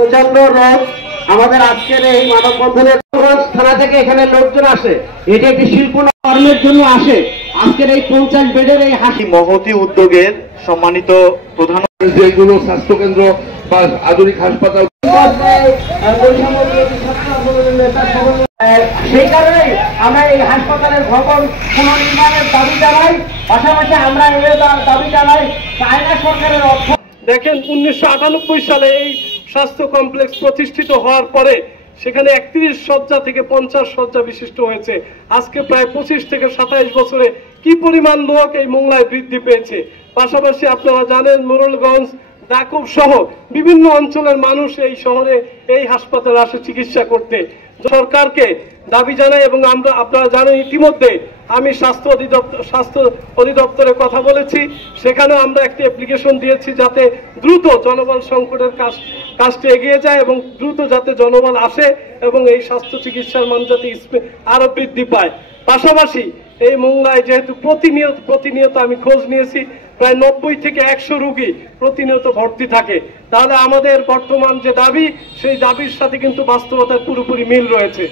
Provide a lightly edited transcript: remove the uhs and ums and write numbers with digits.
55 রোজ আমাদের আজকের এই মানববন্ধনের থানা থেকে এখানে লোকজন আসে, এটি একটি শিল্প কর্মের জন্য আসে। আজকের এই 50 বেডের এই হাসি মহতি উদ্যোগের সম্মানিত প্রধান যেগুলো স্বাস্থ্যকেন্দ্র বা আধুনিক হাসপাতাল, সেই কারণেই আমরা এই হাসপাতালের ভবন পুনর্নির্মাণের দাবি জানাই। পাশাপাশি আমরা এই দাবি জানাই চায়না সরকারের অর্থ। দেখেন 1998 সালে এই স্বাস্থ্য কমপ্লেক্স প্রতিষ্ঠিত হওয়ার পরে সেখানে 31 শয্যা থেকে 50 শয্যা বিশিষ্ট হয়েছে। আজকে প্রায় 25 থেকে 27 বছরে কি পরিমাণ লোক এই মোংলায় বৃদ্ধি পেয়েছে। পাশাপাশি আপনারা জানেন মোরেলগঞ্জ, দাকুব সহ বিভিন্ন অঞ্চলের মানুষ এই শহরে এই হাসপাতালে আসে চিকিৎসা করতে। সরকারকে দাবি জানাই এবং আপনারা জানেন ইতিমধ্যে আমি স্বাস্থ্য অধিদপ্তরে কথা বলেছি, সেখানেও আমরা একটি অ্যাপ্লিকেশন দিয়েছি যাতে দ্রুত জনবল সংকটের কাজটি এগিয়ে যায় এবং দ্রুত যাতে জনবল আসে এবং এই স্বাস্থ্য চিকিৎসার মান যাতে আরো বৃদ্ধি পায়। পাশাপাশি এই মোংলায় যেহেতু প্রতিনিয়ত আমি খোঁজ নিয়েছি প্রায় 90 থেকে 100 রোগী প্রতিনিয়ত ভর্তি থাকে, তাহলে আমাদের বর্তমান যে দাবি সেই দাবির সাথে কিন্তু বাস্তবতার পুরোপুরি মিল রয়েছে।